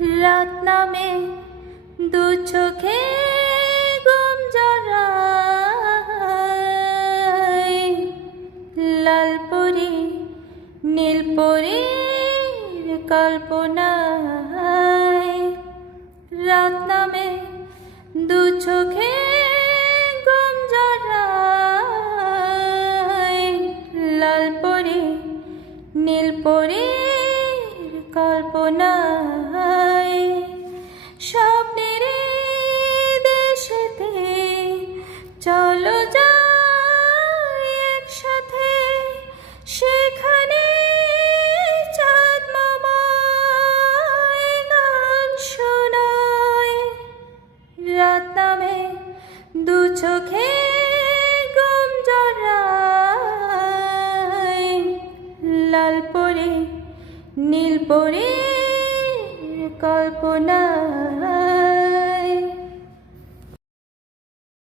রাত নামে দু চোখে ঘুম জড়ায়, লাল পরি নীল পরীর কল্পনায়। রাত নামে দু চোখে ঘুম জড়ায়, লাল পরি নীল পরীর কল্পনায়। স্বপ্নের দেশেতে চলো যাই একসাথে, সেখানে চাঁদ মামায় গান শোনায়। রাত নামে দু চোখে ঘুম জড়ায়, লাল পরি নীল পরীর কল্পনা।